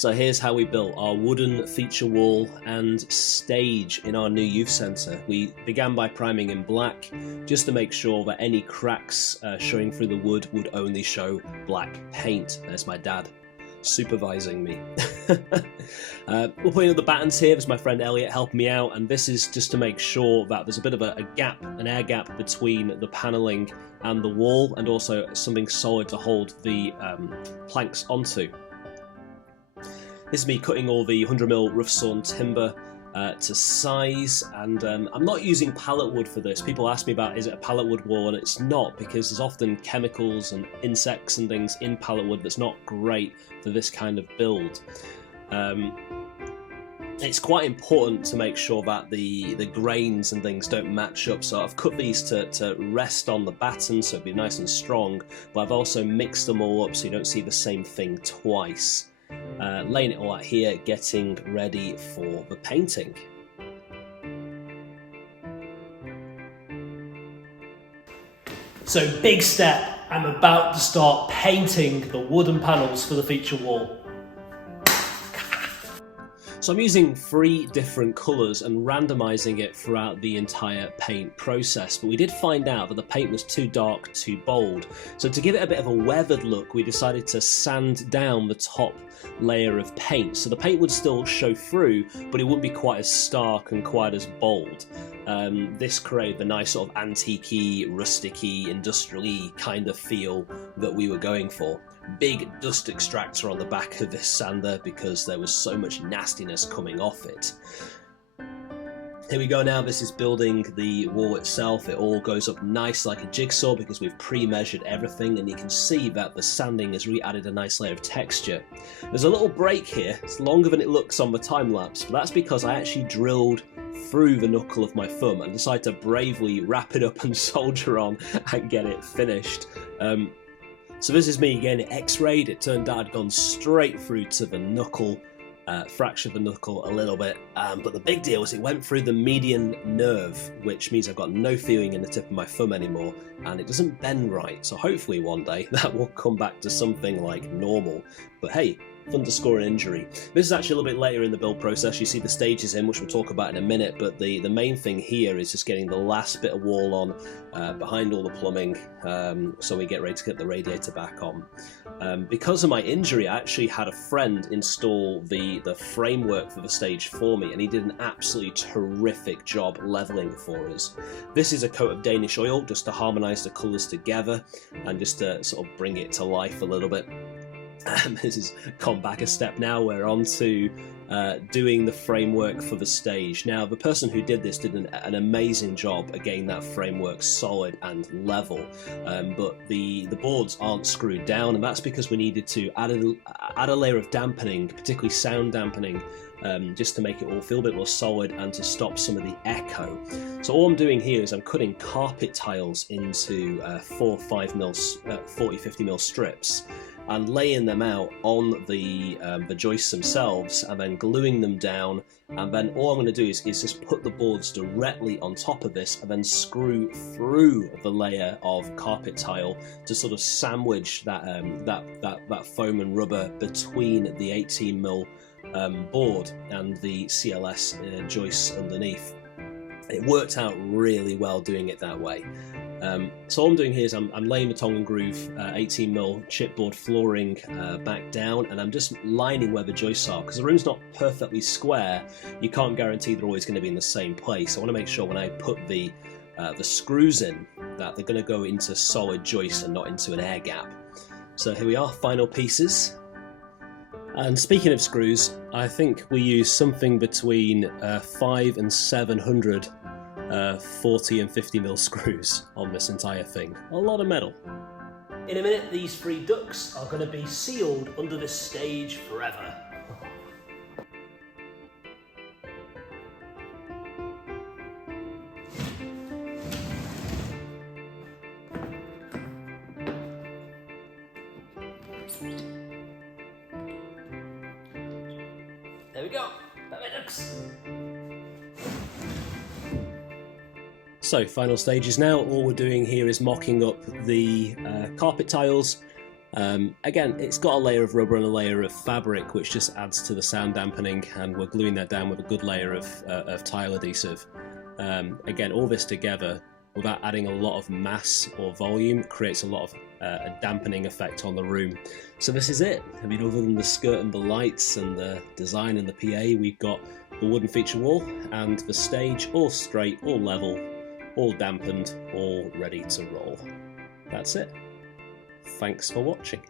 So here's how we built our wooden feature wall and stage in our new youth centre. We began by priming in black, just to make sure that any cracks showing through the wood would only show black paint. There's my dad supervising me. We're putting up the battens here. There's my friend Elliot helping me out, and this is just to make sure that there's a bit of a gap, an air gap between the panelling and the wall, and also something solid to hold the planks onto. This is me cutting all the 100mm rough sawn timber to size, and I'm not using pallet wood for this. People ask me about, is it a pallet wood wall, and it's not, because there's often chemicals and insects and things in pallet wood that's not great for this kind of build. It's quite important to make sure that the grains and things don't match up, so I've cut these to rest on the batten so it'll be nice and strong, but I've also mixed them all up so you don't see the same thing twice. Laying it all out here, getting ready for the painting. So big step, I'm about to start painting the wooden panels for the feature wall. So I'm using 3 different colours and randomising it throughout the entire paint process, but we did find out that the paint was too dark, too bold. So to give it a bit of a weathered look, we decided to sand down the top layer of paint. So the paint would still show through, but it wouldn't be quite as stark and quite as bold. This created the nice sort of antique-y, rustic-y, industrial-y kind of feel that we were going for. Big dust extractor on the back of this sander because there was so much nastiness coming off it. Here we go now, this is building the wall itself. It all goes up nice like a jigsaw because we've pre-measured everything, and you can see that the sanding has re-added a nice layer of texture. There's a little break here, it's longer than it looks on the time-lapse, but that's because I actually drilled through the knuckle of my thumb and decided to bravely wrap it up and soldier on and get it finished. So this is me getting it x-rayed. It turned out I'd gone straight through to the knuckle, fractured the knuckle a little bit, but the big deal was it went through the median nerve, which means I've got no feeling in the tip of my thumb anymore, and it doesn't bend right, so hopefully one day that will come back to something like normal. But hey, fun to score an injury. This is actually a little bit later in the build process. You see the stages in, which we'll talk about in a minute, but the main thing here is just getting the last bit of wall on behind all the plumbing, so we get ready to get the radiator back on. Because of my injury, I actually had a friend install the framework for the stage for me, and he did an absolutely terrific job leveling for us. This is a coat of Danish oil just to harmonise the colours together and just to sort of bring it to life a little bit. This has gone back a step now. We're on to doing the framework for the stage. Now, the person who did this did an amazing job at getting that framework solid and level, but the boards aren't screwed down, and that's because we needed to add a layer of dampening, particularly sound dampening, just to make it all feel a bit more solid and to stop some of the echo. So all I'm doing here is I'm cutting carpet tiles into 40-50mm strips and laying them out on the joists themselves, and then gluing them down, and then all I'm going to do is just put the boards directly on top of this and then screw through the layer of carpet tile to sort of sandwich that foam and rubber between the 18mm board and the CLS joists underneath. It worked out really well doing it that way. So all I'm doing here is I'm laying the tongue and groove 18mm chipboard flooring back down, and I'm just lining where the joists are. Because the room's not perfectly square, you can't guarantee they're always going to be in the same place. I want to make sure when I put the screws in that they're going to go into solid joists and not into an air gap. So here we are, final pieces. And speaking of screws, I think we use something between 500 and 700 40 and 50mm screws on this entire thing. A lot of metal. In a minute, these 3 ducks are going to be sealed under this stage forever. There we go, perfect ducks. So, final stages now. All we're doing here is mocking up the carpet tiles Again, it's got a layer of rubber and a layer of fabric, which just adds to the sound dampening, and we're gluing that down with a good layer of tile adhesive. Again, all this together, without adding a lot of mass or volume, creates a lot of a dampening effect on the room. So this is it. I mean, other than the skirt and the lights and the design and the PA, we've got the wooden feature wall and the stage all straight, all level, all dampened, all ready to roll. That's it. Thanks for watching.